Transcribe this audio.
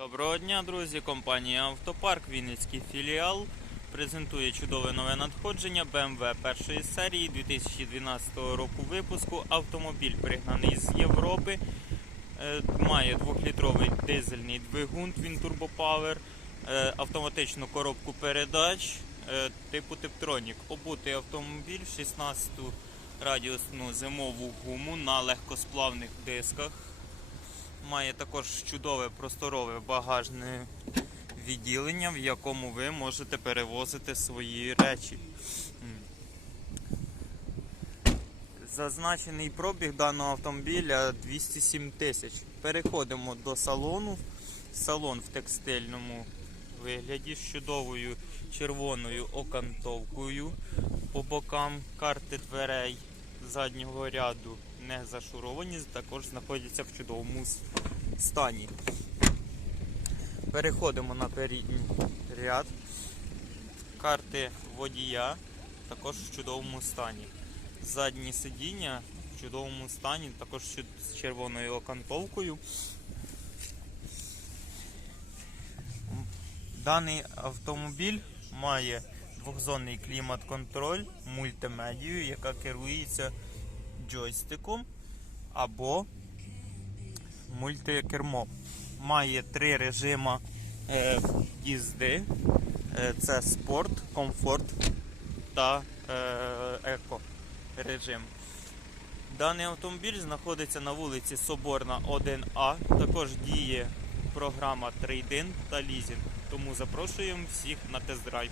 Доброго дня, друзі! Компанія Автопарк, Вінницький філіал презентує чудове нове надходження BMW першої серії 2012 року випуску. Автомобіль пригнаний з Європи. Е, Має 2-літровий дизельний двигун Twin Turbo Power, автоматичну коробку передач е, типу Tiptronic. Обутий автомобіль в 16 радіусну зимову гуму на легкосплавних дисках. Має також чудове просторове багажне відділення, в якому ви можете перевозити свої речі. Зазначений пробіг даного автомобіля 207 тисяч. Переходимо до салону. Салон в текстильному вигляді з чудовою червоною окантовкою по бокам карти дверей заднього ряду не зашуровані, також знаходяться в чудовому стані. Переходимо на передній ряд. Карти водія також в чудовому стані. Задні сидіння в чудовому стані, також з червоною окантовкою. Даний автомобіль має двохзонний клімат-контроль, мультимедію, яка керується джойстиком або мультикермо. Має три режими е, їзди: Е, це спорт, комфорт та е, еко режим. Даний автомобіль знаходиться на вулиці Соборна 1А. Також діє програма трейдин та лізінг. Тому запрошуємо всіх на тест-драйв.